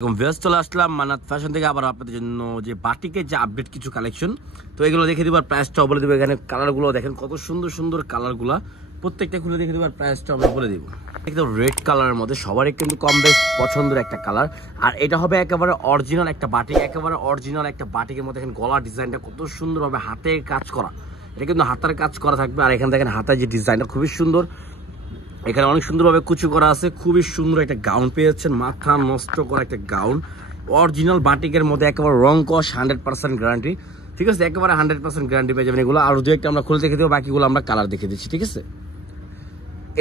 ব্যস্ত চলে আসলাম মান্নাত ফ্যাশন থেকে আবার আপনাদের জন্য যে বাটিকের যে আপডেট কিছু কালেকশন। তো এগুলো দেখে দিবার প্রাইসটাও বলে দেবো। এখানে কালারগুলো দেখেন কত সুন্দর সুন্দর কালারগুলো, প্রত্যেকটা খুলে দেখে দেবার প্রাইসটা আমরা বলে দেবো। একদম রেড কালারের মধ্যে সবারই কিন্তু কম বেশ পছন্দের একটা কালার, আর এটা হবে একেবারে অরিজিনাল একটা বাটিক, একেবারে অরিজিনাল একটা বাটিকের মধ্যে দেখেন গলার ডিজাইনটা কত সুন্দরভাবে হাতে কাজ করা, এটা কিন্তু হাতের কাজ করা থাকবে। আর এখানে দেখেন হাতের যে ডিজাইনটা খুবই সুন্দর, এখানে অনেক সুন্দরভাবে কুচু করা আছে, খুবই সুন্দর একটা গাউন পেয়েছেন, মাথা নষ্ট করা একটা গাউন অরিজিনাল বাটিকের মধ্যে, একেবারে রং কস 100% গ্যারান্টি। ঠিক আছে, একেবারে 100% গ্যারান্টি পেয়ে যাবেন এগুলো। আর দু একটা আমরা খুলে দেখে দেবো, বাকিগুলো আমরা কালার দেখে দিচ্ছি। ঠিক আছে,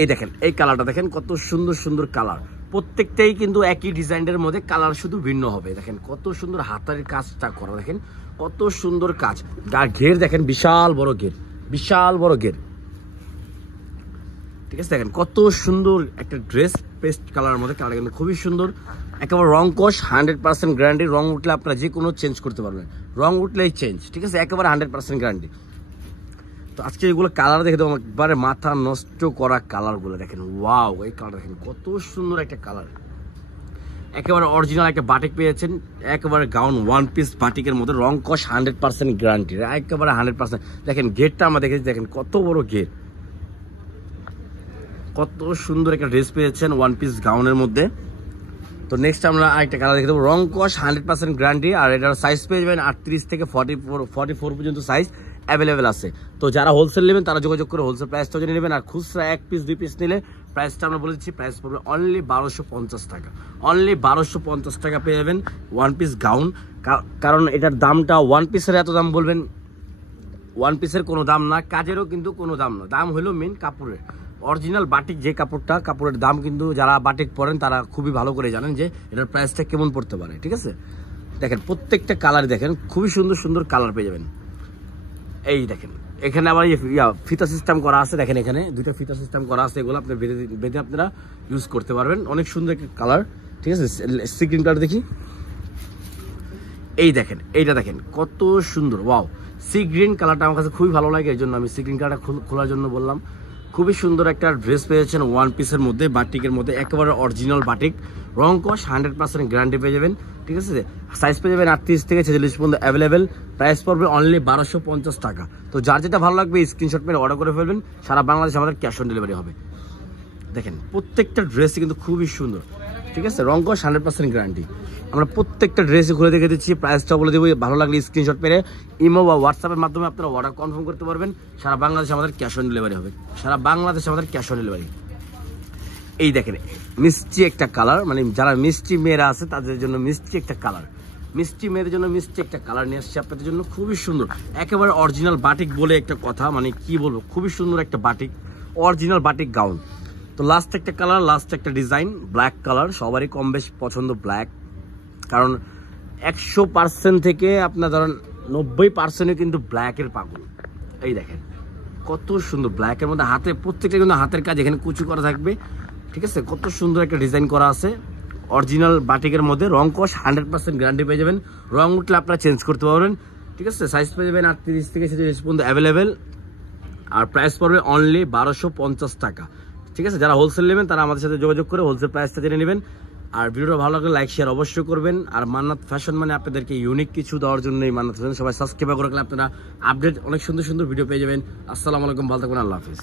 এই দেখেন এই কালারটা দেখেন কত সুন্দর সুন্দর কালার, প্রত্যেকটাই কিন্তু একই ডিজাইনের মধ্যে, কালার শুধু ভিন্ন হবে। দেখেন কত সুন্দর হাতের কাজটা করা, দেখেন কত সুন্দর কাজ। আর ঘের দেখেন বিশাল বড় ঘের, বিশাল বড় ঘের। ঠিক আছে, দেখেন কত সুন্দর একটা ড্রেস, পেস্ট কালারের মধ্যে, কালার কিন্তু খুবই সুন্দর, একেবারে রং কস 100% গ্যারান্টি। রং উঠলে আপনারা যে কোনো চেঞ্জ করতে পারবেন, রং উঠলেই চেঞ্জ। ঠিক আছে, একেবারে 100% গ্যারান্টি। তো আজকে এগুলো কালার দেখে দেবো, একবারে মাথা নষ্ট করা কালারগুলো দেখেন। ওয়াও, এই কালার দেখেন কত সুন্দর একটা কালার, একেবারে অরিজিনাল একটা বাটিক পেয়েছেন, একেবারে গাউন ওয়ান পিস বাটিকের মধ্যে, রং কস 100% গ্যারান্টি, একেবারে 100%। দেখেন গেটটা আমরা দেখেছি, দেখেন কত বড় গেট, কত সুন্দর একটা ড্রেস পেয়েছেন ওয়ান পিস গাউনের মধ্যে। তো নেক্সট আমরা আরেকটা কালার দেখে দেবো, রং কস 100% গ্যারান্টি। আর এটার সাইজ পেয়ে যাবেন 38 থেকে 44 পর্যন্ত সাইজ অ্যাভেলেবেল আছে। তো যারা হোলসেল নেবেন তারা যোগাযোগ করে হোলসেল প্রাইসটা জেনে নেবেন। আর খুচরা 1 পিস 2 পিস নিলে প্রাইসটা আমরা বলে দিচ্ছি, প্রাইস পড়বে অনলি 1250 টাকা, অনলি 1250 টাকা পেয়ে যাবেন ওয়ান পিস গাউন। কারণ এটার দামটা, ওয়ান পিসের এত দাম বলবেন, ওয়ান পিসের কোনো দাম না, কাজেরও কিন্তু কোনো দাম না, দাম হলো মেন কাপড়ের। অরিজিনাল বাটিক যে কাপড়টা, কাপড়ের দাম কিন্তু যারা বাটিক পরেন তারা খুবই ভালো করে জানেন যে এটার প্রাইসটা কেমন পড়তে পারে। ঠিক আছে, দেখেন প্রত্যেকটা কালার দেখেন খুবই সুন্দর সুন্দর কালার পেয়ে যাবেন। এই দেখেন এখানে আবার ফিতা সিস্টেম করা আছে, দেখেন এখানে দুইটা ফিতা সিস্টেম করা আছে, এগুলো আপনি বেঁধে আপনারা ইউজ করতে পারবেন। অনেক সুন্দর একটা কালার। ঠিক আছে, স্ক্রিন কালার দেখি, এই দেখেন এইটা দেখেন কত সুন্দর। ওয়াও, সি গ্রিন কালারটা আমার কাছে খুবই ভালো লাগে, এই জন্য আমি সি গ্রিন কালারটা খোলার জন্য বললাম। খুবই সুন্দর একটা ড্রেস পেয়েছেন ওয়ান পিসের মধ্যে, বাটিকের মধ্যে, একেবারে অরিজিনাল বাটিক, রং কস 100% গ্যারান্টি পেয়ে যাবেন। ঠিক আছে, সাইজ পেয়ে যাবেন 38 থেকে 46 পর্যন্ত অ্যাভেলেবেল। প্রাইস পড়বে অনলি 1250 টাকা। তো যার যেটা ভালো লাগবে স্ক্রিনশট মেরে অর্ডার করে ফেলবেন, সারা বাংলাদেশে আমাদের ক্যাশ অন ডেলিভারি হবে। দেখেন প্রত্যেকটা ড্রেসই কিন্তু খুবই সুন্দর। ঠিক আছে, রং কস 100% গ্যারান্টি। আমরা প্রত্যেকটা ড্রেসই ঘুরে দেখে দিচ্ছি, প্রাইসটা বলে দেবো। ভালো লাগলে স্ক্রিনশট মেরে ইমো বা হোয়াটসঅ্যাপের মাধ্যমে আপনারা অর্ডার কনফার্ম করতে পারবেন। সারা বাংলাদেশে আমাদের ক্যাশ অন ডেলিভারি হবে, সারা বাংলাদেশে আমাদের ক্যাশ অন ডেলিভারি। এই দেখেন মিষ্টি একটা কালার, মানে যারা মিষ্টি মেয়েরা আছে তাদের জন্য মিষ্টি একটা কালার, মিষ্টি মেয়েদের জন্য মিষ্টি একটা কালার নিয়ে আসছে আপনাদের জন্য, খুবই সুন্দর, একেবারে অরিজিনাল বাটিক বলে একটা কথা, মানে কি বলবো, খুবই সুন্দর একটা বাটিক, অরিজিনাল বাটিক গাউন। তো লাস্ট একটা কালার, লাস্ট একটা ডিজাইন, ব্ল্যাক কালার, সবারই কম বেশ পছন্দ ব্ল্যাক, কারণ 100% থেকে আপনার ধরেন 90% কিন্তু ব্ল্যাকের পাগল। এই দেখেন কত সুন্দর ব্ল্যাকের মধ্যে, হাতে প্রত্যেকটা কিন্তু হাতের কাজ, এখানে কুচু করা থাকবে। ঠিক আছে, কত সুন্দর একটা ডিজাইন করা আছে অরিজিনাল বাটিকের মধ্যে, রং কস 100% গ্যারান্টি পেয়ে যাবেন। রং উঠলে আপনারা চেঞ্জ করতে পারবেন। ঠিক আছে, সাইজ পেয়ে যাবেন 38 থেকে 46 পর্যন্ত অ্যাভেলেবেল। আর প্রাইস পড়বে অনলি 1250 টাকা। ঠিক আছে, যারা হোলসেল নেবেন তারা আমাদের সাথে যোগাযোগ করে হোলসেল প্রাইসটা জেনে নেবেন। আর ভিডিওটা ভালো লাগলে লাইক শেয়ার অবশ্যই করবেন। আর মান্নাত ফ্যাশন মানে আপনাদেরকে ইউনিক কিছু দেওয়ার জন্যই মান্নাত ফ্যাশন, সবাই সাবস্ক্রাইব করে রাখলে আপনারা আপডেট অনেক সুন্দর সুন্দর ভিডিও পেয়ে যাবেন। আসসালামু আলাইকুম, ভালো থাকবেন, আল্লাহ হাফিজ।